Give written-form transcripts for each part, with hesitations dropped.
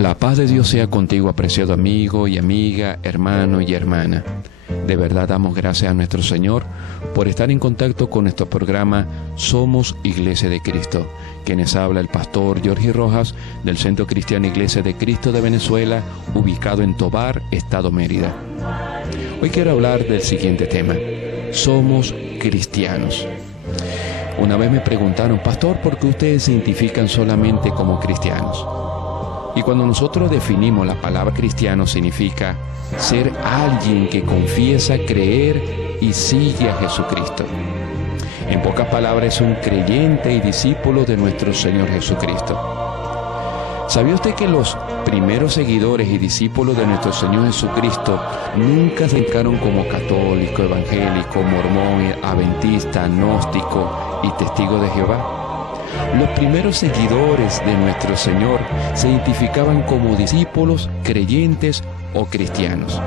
La paz de Dios sea contigo, apreciado amigo y amiga, hermano y hermana. De verdad damos gracias a nuestro Señor por estar en contacto con nuestro programa Somos Iglesia de Cristo. Quienes habla el pastor Jorge Rojas del Centro Cristiano Iglesia de Cristo de Venezuela, ubicado en Tovar, Estado Mérida. Hoy quiero hablar del siguiente tema: somos cristianos. Una vez me preguntaron: pastor, ¿por qué ustedes se identifican solamente como cristianos? Y cuando nosotros definimos la palabra cristiano, significa ser alguien que confiesa, creer y sigue a Jesucristo. En pocas palabras, es un creyente y discípulo de nuestro Señor Jesucristo. ¿Sabía usted que los primeros seguidores y discípulos de nuestro Señor Jesucristo nunca se identificaron como católico, evangélico, mormón, adventista, gnóstico y testigo de Jehová? Los primeros seguidores de nuestro Señor se identificaban como discípulos, creyentes o cristianos.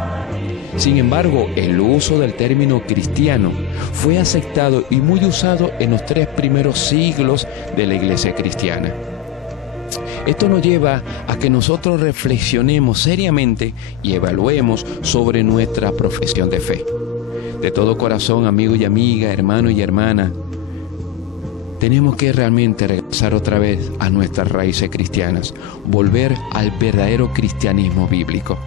Sin embargo, el uso del término cristiano fue aceptado y muy usado en los 3 primeros siglos de la iglesia cristiana. Esto nos lleva a que nosotros reflexionemos seriamente y evaluemos sobre nuestra profesión de fe. De todo corazón, amigo y amiga, hermano y hermana, tenemos que realmente regresar otra vez a nuestras raíces cristianas, volver al verdadero cristianismo bíblico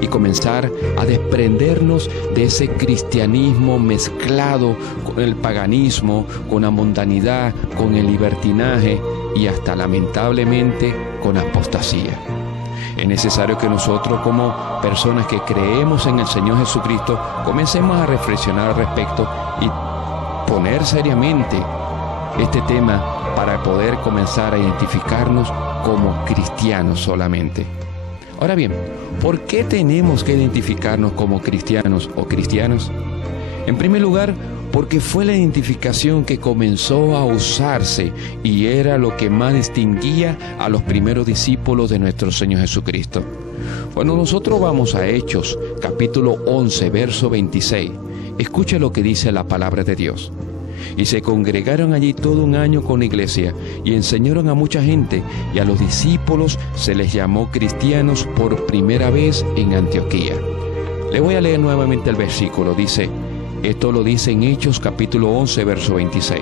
y comenzar a desprendernos de ese cristianismo mezclado con el paganismo, con la mundanidad, con el libertinaje y hasta lamentablemente con apostasía. Es necesario que nosotros, como personas que creemos en el Señor Jesucristo, comencemos a reflexionar al respecto y poner seriamente este tema para poder comenzar a identificarnos como cristianos solamente. Ahora bien, ¿por qué tenemos que identificarnos como cristianos o cristianas? En primer lugar, porque fue la identificación que comenzó a usarse y era lo que más distinguía a los primeros discípulos de nuestro Señor Jesucristo. Cuando nosotros vamos a Hechos, capítulo 11, verso 26, escuche lo que dice la palabra de Dios. Y se congregaron allí todo un año con la iglesia y enseñaron a mucha gente, y a los discípulos se les llamó cristianos por primera vez en Antioquía. Le voy a leer nuevamente el versículo. Dice, esto lo dice en Hechos capítulo 11, verso 26.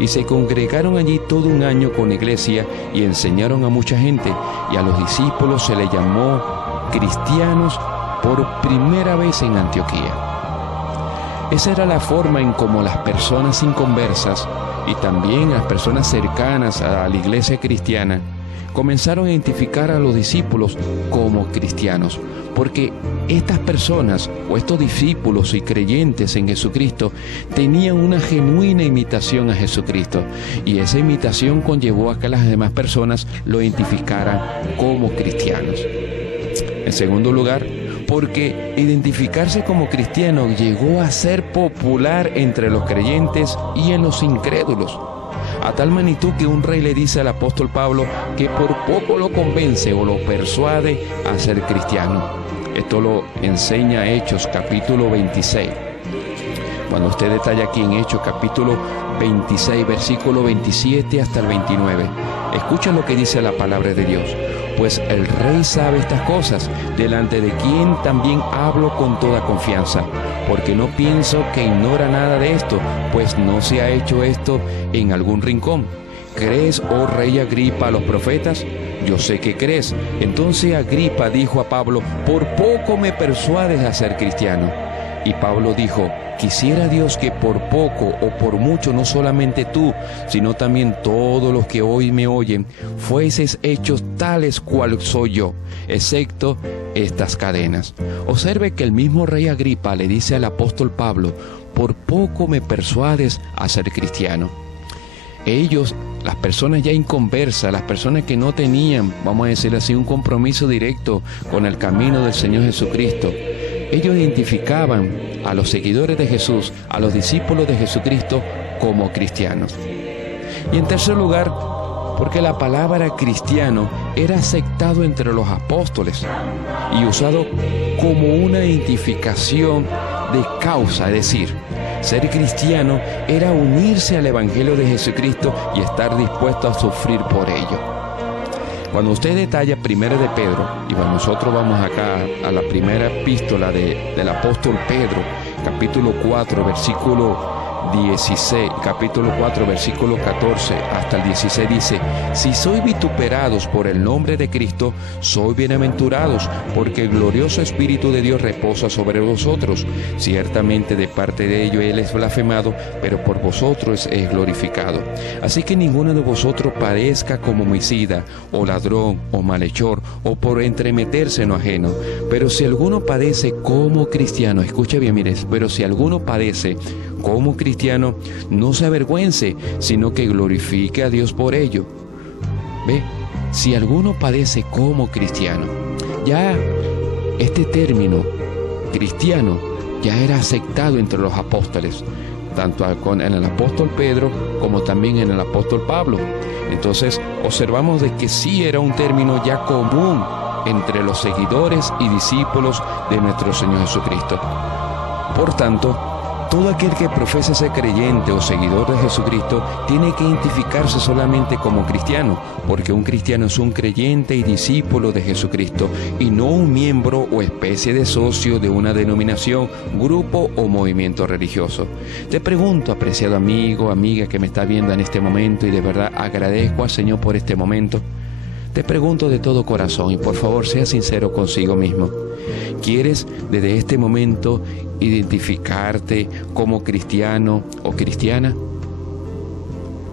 Y se congregaron allí todo un año con la iglesia y enseñaron a mucha gente, y a los discípulos se les llamó cristianos por primera vez en Antioquía. Esa era la forma en cómo las personas inconversas y también las personas cercanas a la iglesia cristiana comenzaron a identificar a los discípulos como cristianos, porque estas personas o estos discípulos y creyentes en Jesucristo tenían una genuina imitación a Jesucristo, y esa imitación conllevó a que las demás personas lo identificaran como cristianos. En segundo lugar, porque identificarse como cristiano llegó a ser popular entre los creyentes y en los incrédulos, a tal magnitud que un rey le dice al apóstol Pablo que por poco lo convence o lo persuade a ser cristiano. Esto lo enseña Hechos capítulo 26. Cuando usted detalla aquí en Hechos capítulo 26, versículo 27 hasta el 29, escucha lo que dice la palabra de Dios. Pues el rey sabe estas cosas, delante de quien también hablo con toda confianza, porque no pienso que ignora nada de esto, pues no se ha hecho esto en algún rincón. ¿Crees, oh rey Agripa, a los profetas? Yo sé que crees. Entonces Agripa dijo a Pablo, por poco me persuades a ser cristiano. Y Pablo dijo, quisiera Dios que por poco o por mucho, no solamente tú, sino también todos los que hoy me oyen, fueses hechos tales cual soy yo, excepto estas cadenas. Observe que el mismo rey Agripa le dice al apóstol Pablo, por poco me persuades a ser cristiano. Ellos, las personas ya inconversas, las personas que no tenían, vamos a decir así, un compromiso directo con el camino del Señor Jesucristo, ellos identificaban a los seguidores de Jesús, a los discípulos de Jesucristo, como cristianos. Y en tercer lugar, porque la palabra cristiano era aceptado entre los apóstoles y usado como una identificación de causa, es decir, ser cristiano era unirse al Evangelio de Jesucristo y estar dispuesto a sufrir por ello. Cuando usted detalla 1 de Pedro, y nosotros vamos acá a la primera epístola del apóstol Pedro, capítulo 4, versículo 16, capítulo 4, versículo 14 hasta el 16 dice: si sois vituperados por el nombre de Cristo, sois bienaventurados, porque el glorioso Espíritu de Dios reposa sobre vosotros. Ciertamente de parte de ellos Él es blasfemado, pero por vosotros es glorificado. Así que ninguno de vosotros padezca como homicida, o ladrón, o malhechor, o por entremeterse en lo ajeno. Pero si alguno padece como cristiano, escuche bien, mire, pero si alguno padece como cristiano, no se avergüence, sino que glorifique a Dios por ello. Ve, si alguno padece como cristiano, ya este término cristiano ya era aceptado entre los apóstoles, tanto en el apóstol Pedro como también en el apóstol Pablo. Entonces observamos de que sí era un término ya común entre los seguidores y discípulos de nuestro Señor Jesucristo. Por tanto, todo aquel que profesa ser creyente o seguidor de Jesucristo tiene que identificarse solamente como cristiano, porque un cristiano es un creyente y discípulo de Jesucristo, y no un miembro o especie de socio de una denominación, grupo o movimiento religioso. Te pregunto, apreciado amigo, amiga que me está viendo en este momento, y de verdad agradezco al Señor por este momento, te pregunto de todo corazón, y por favor sea sincero consigo mismo. ¿Quieres desde este momento identificarte como cristiano o cristiana?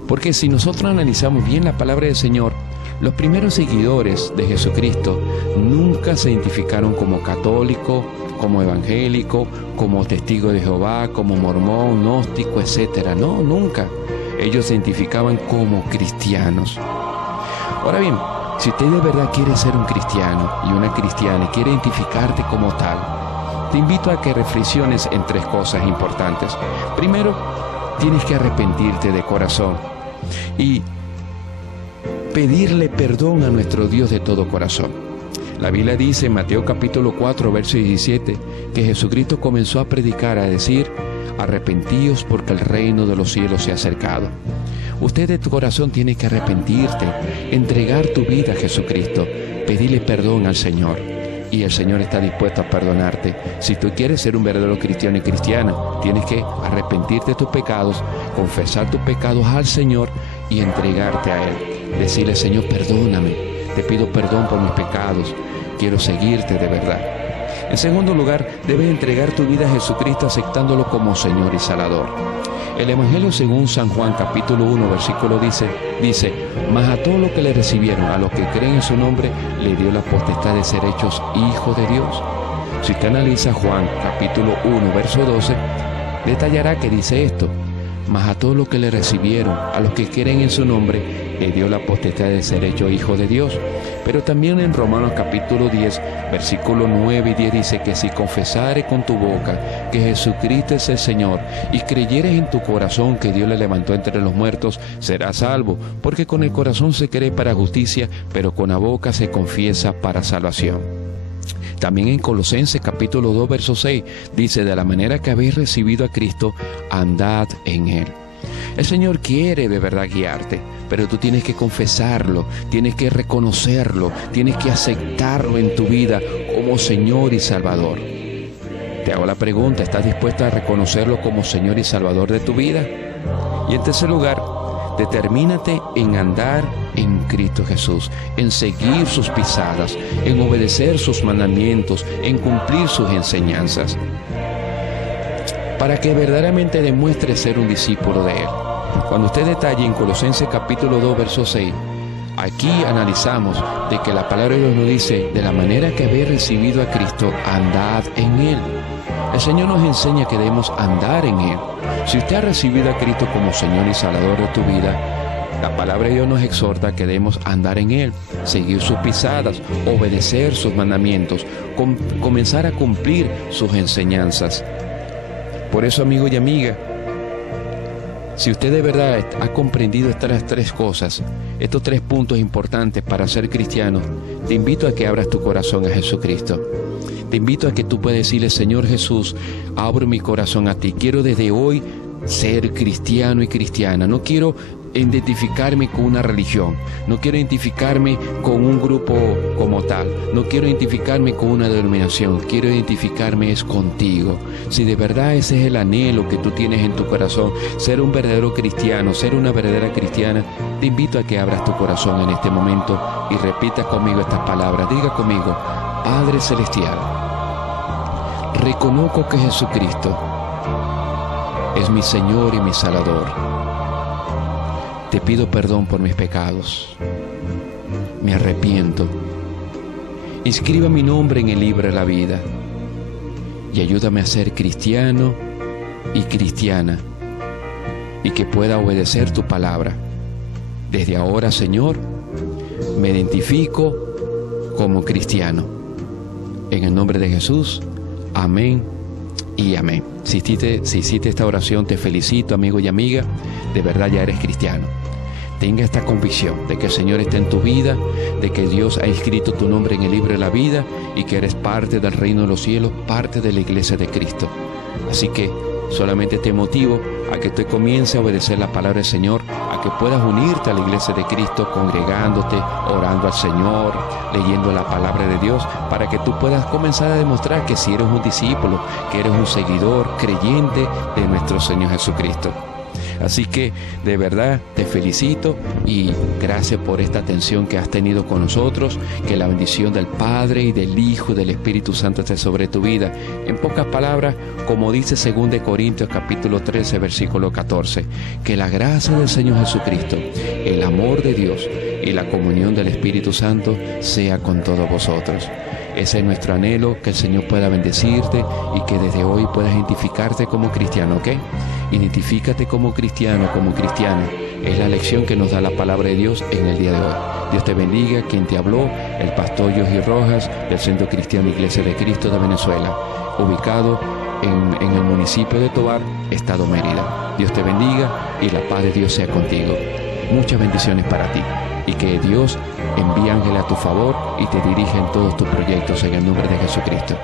Porque si nosotros analizamos bien la palabra del Señor, los primeros seguidores de Jesucristo nunca se identificaron como católico, como evangélico, como testigo de Jehová, como mormón, gnóstico, etc. No, nunca. Ellos se identificaban como cristianos. Ahora bien, si usted de verdad quiere ser un cristiano y una cristiana y quiere identificarte como tal, te invito a que reflexiones en 3 cosas importantes. Primero, tienes que arrepentirte de corazón y pedirle perdón a nuestro Dios de todo corazón. La Biblia dice en Mateo capítulo 4, verso 17, que Jesucristo comenzó a predicar, a decir: arrepentíos porque el reino de los cielos se ha acercado. Usted de tu corazón tiene que arrepentirte, entregar tu vida a Jesucristo, pedirle perdón al Señor, y el Señor está dispuesto a perdonarte. Si tú quieres ser un verdadero cristiano y cristiana, tienes que arrepentirte de tus pecados, confesar tus pecados al Señor y entregarte a Él. Decirle: Señor, perdóname, te pido perdón por mis pecados, quiero seguirte de verdad. En segundo lugar, debes entregar tu vida a Jesucristo aceptándolo como Señor y Salvador. El Evangelio según San Juan capítulo 1 versículo dice: mas a todos los que le recibieron, a los que creen en su nombre, le dio la potestad de ser hechos hijos de Dios. Si usted analiza Juan capítulo 1 verso 12, detallará que dice esto: mas a todos los que le recibieron, a los que creen en su nombre, le dio la potestad de ser hecho hijo de Dios. Pero también en Romanos capítulo 10, versículos 9 y 10 dice que si confesares con tu boca que Jesucristo es el Señor y creyeres en tu corazón que Dios le levantó entre los muertos, serás salvo, porque con el corazón se cree para justicia, pero con la boca se confiesa para salvación. También en Colosenses capítulo 2, verso 6 dice: de la manera que habéis recibido a Cristo, andad en Él. El Señor quiere de verdad guiarte, pero tú tienes que confesarlo, tienes que reconocerlo, tienes que aceptarlo en tu vida como Señor y Salvador. Te hago la pregunta: ¿estás dispuesta a reconocerlo como Señor y Salvador de tu vida? Y en tercer lugar, determínate en andar en Cristo Jesús, en seguir sus pisadas, en obedecer sus mandamientos, en cumplir sus enseñanzas, para que verdaderamente demuestre ser un discípulo de Él. Cuando usted detalle en Colosenses capítulo 2, verso 6, aquí analizamos de que la palabra de Dios nos dice: de la manera que habéis recibido a Cristo, andad en Él. El Señor nos enseña que debemos andar en Él. Si usted ha recibido a Cristo como Señor y Salvador de tu vida, la palabra de Dios nos exhorta que debemos andar en Él, seguir sus pisadas, obedecer sus mandamientos, comenzar a cumplir sus enseñanzas. Por eso, amigo y amiga, si usted de verdad ha comprendido estas 3 cosas, estos 3 puntos importantes para ser cristiano, te invito a que abras tu corazón a Jesucristo. Te invito a que tú puedas decirle: Señor Jesús, abro mi corazón a ti. Quiero desde hoy ser cristiano y cristiana. No quiero identificarme con una religión, no quiero identificarme con un grupo como tal, no quiero identificarme con una denominación, quiero identificarme es contigo. Si de verdad ese es el anhelo que tú tienes en tu corazón, ser un verdadero cristiano, ser una verdadera cristiana, te invito a que abras tu corazón en este momento y repita conmigo estas palabras. Diga conmigo: Padre Celestial, reconozco que Jesucristo es mi Señor y mi Salvador. Te pido perdón por mis pecados. Me arrepiento. Inscriba mi nombre en el libro de la vida y ayúdame a ser cristiano y cristiana y que pueda obedecer tu palabra. Desde ahora, Señor, me identifico como cristiano. En el nombre de Jesús, amén y amén. Si hiciste esta oración, te felicito, amigo y amiga. De verdad ya eres cristiano. Tenga esta convicción de que el Señor está en tu vida, de que Dios ha escrito tu nombre en el libro de la vida y que eres parte del reino de los cielos, parte de la iglesia de Cristo. Así que solamente te motivo a que tú comiences a obedecer la palabra del Señor, a que puedas unirte a la iglesia de Cristo, congregándote, orando al Señor, leyendo la palabra de Dios, para que tú puedas comenzar a demostrar que si eres un discípulo, que eres un seguidor creyente de nuestro Señor Jesucristo. Así que de verdad te felicito y gracias por esta atención que has tenido con nosotros. Que la bendición del Padre y del Hijo y del Espíritu Santo esté sobre tu vida. En pocas palabras, como dice 2 Corintios capítulo 13 versículo 14, que la gracia del Señor Jesucristo, el amor de Dios y la comunión del Espíritu Santo sea con todos vosotros. Ese es nuestro anhelo, que el Señor pueda bendecirte y que desde hoy puedas identificarte como cristiano, ¿ok? Identifícate como cristiano, como cristiana. Es la lección que nos da la palabra de Dios en el día de hoy. Dios te bendiga. Quien te habló, el pastor Yogi Rojas, del Centro Cristiano Iglesia de Cristo de Venezuela, ubicado en el municipio de Tovar, Estado Mérida. Dios te bendiga y la paz de Dios sea contigo. Muchas bendiciones para ti. Y que Dios envíe ángeles a tu favor y te dirija en todos tus proyectos en el nombre de Jesucristo.